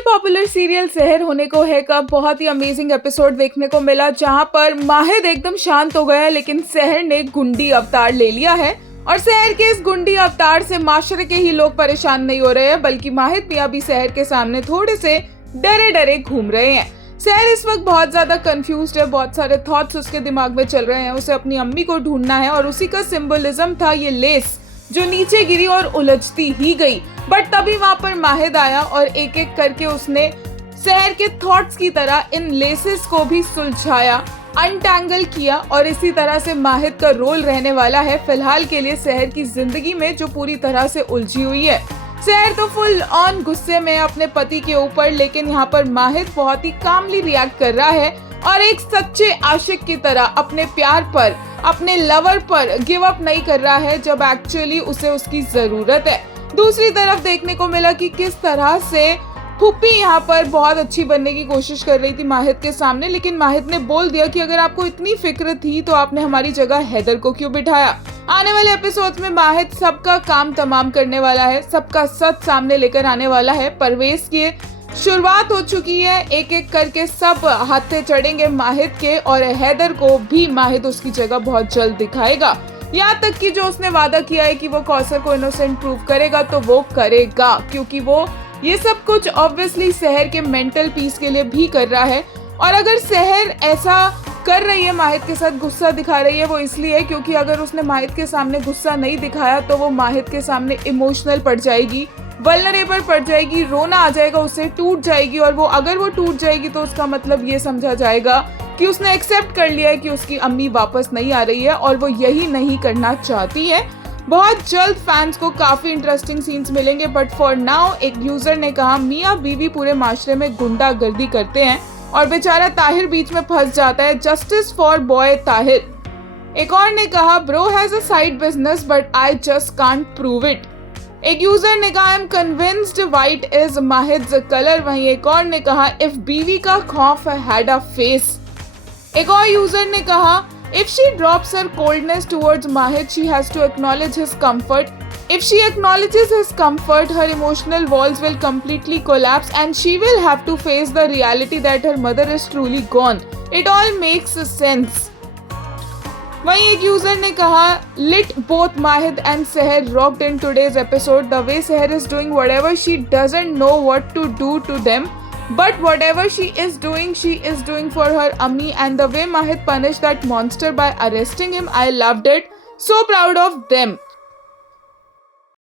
Popular serial सहर होने को है का बहुत ही अमेजिंग एपिसोड देखने को मिला, जहां पर माहिद एकदम शांत हो गया, लेकिन सहर ने गुंडी अवतार ले लिया है। और सहर के इस गुंडी अवतार से माशरे के ही लोग परेशान नहीं हो रहे हैं, बल्कि माहिद मियां भी सहर के सामने थोड़े से डरे डरे घूम रहे हैं। सहर इस वक्त बहुत ज्यादा कंफ्यूज्ड है, बहुत सारे थॉट्स उसके दिमाग में चल रहे हैं। उसे अपनी अम्मी को ढूंढना है और उसी का सिंबलिज्म था ये लेस जो नीचे गिरी और उलझती ही गई। बट तभी वहां पर माहिद आया और एक एक करके उसने सहर के थॉट्स की तरह इन लेसेस को भी सुलझाया, अनटैंगल किया। और इसी तरह से माहिद का रोल रहने वाला है फिलहाल के लिए सहर की जिंदगी में, जो पूरी तरह से उलझी हुई है। सहर तो फुल ऑन गुस्से में अपने पति के ऊपर, लेकिन यहाँ पर माहिद बहुत ही कामली रिएक्ट कर रहा है और एक सच्चे आशिक की तरह अपने प्यार पर, अपने लवर पर गिव अप नहीं कर रहा है, जब एक्चुअली उसे उसकी जरूरत है। दूसरी तरफ देखने को मिला कि किस तरह से फूफी यहाँ पर बहुत अच्छी बनने की कोशिश कर रही थी माहिद के सामने, लेकिन माहिद ने बोल दिया कि अगर आपको इतनी फिक्र थी तो आपने हमारी जगह हैदर को क्यों बिठाया। आने वाले एपिसोड्स में माहिद सबका काम तमाम करने वाला है, सबका सच सामने लेकर आने वाला है। परवेज की शुरुआत हो चुकी है, एक एक करके सब हाथे चढ़ेंगे माहिद के, और हैदर को भी माहिद उसकी जगह बहुत जल्द दिखाएगा। यहाँ तक कि जो उसने वादा किया है कि वो कौसर को इनोसेंट प्रूव करेगा, तो वो करेगा, क्योंकि वो ये सब कुछ ऑब्वियसली सहर के मेंटल पीस के लिए भी कर रहा है। और अगर सहर ऐसा कर रही है, माहिद के साथ गुस्सा दिखा रही है, वो इसलिए है क्योंकि अगर उसने माहिद के सामने गुस्सा नहीं दिखाया तो वो माहिद के सामने इमोशनल पड़ जाएगी, वल्नरेबल पड़ जाएगी, रोना आ जाएगा, उससे टूट जाएगी। और वो अगर वो टूट जाएगी तो उसका मतलब ये समझा जाएगा कि उसने एक्सेप्ट कर लिया है कि उसकी अम्मी वापस नहीं आ रही है, और वो यही नहीं करना चाहती है। बहुत जल्द फैंस को काफी इंटरेस्टिंग सीन्स मिलेंगे, बट फॉर नाउ एक यूजर ने कहा मियां बीवी पूरे माशरे में गुंडागर्दी करते हैं और बेचारा ताहिर बीच में फंस जाता है, जस्टिस फॉर बॉय ताहिर। एक और ने कहा bro has a side business but I just can't prove it. एक यूजर ने कहा I am convinced white is Mahi's colour. वहीं एक और ने कहा इफ बीवी का खौफ हैड अ फेस। एक और यूजर ने कहा if she drops her coldness towards Mahid, she has to acknowledge his comfort. If she acknowledges his comfort, her emotional walls will completely collapse and she will have to face the reality that her mother is truly gone. It all makes sense. वहीं एक user ने कहा lit both Mahid and Seher rocked in today's episode. The way Seher is doing whatever she doesn't know what to do to them. But whatever she is doing for her Ammi, and the way Mahid punished that monster by arresting him, I loved it. So proud of them.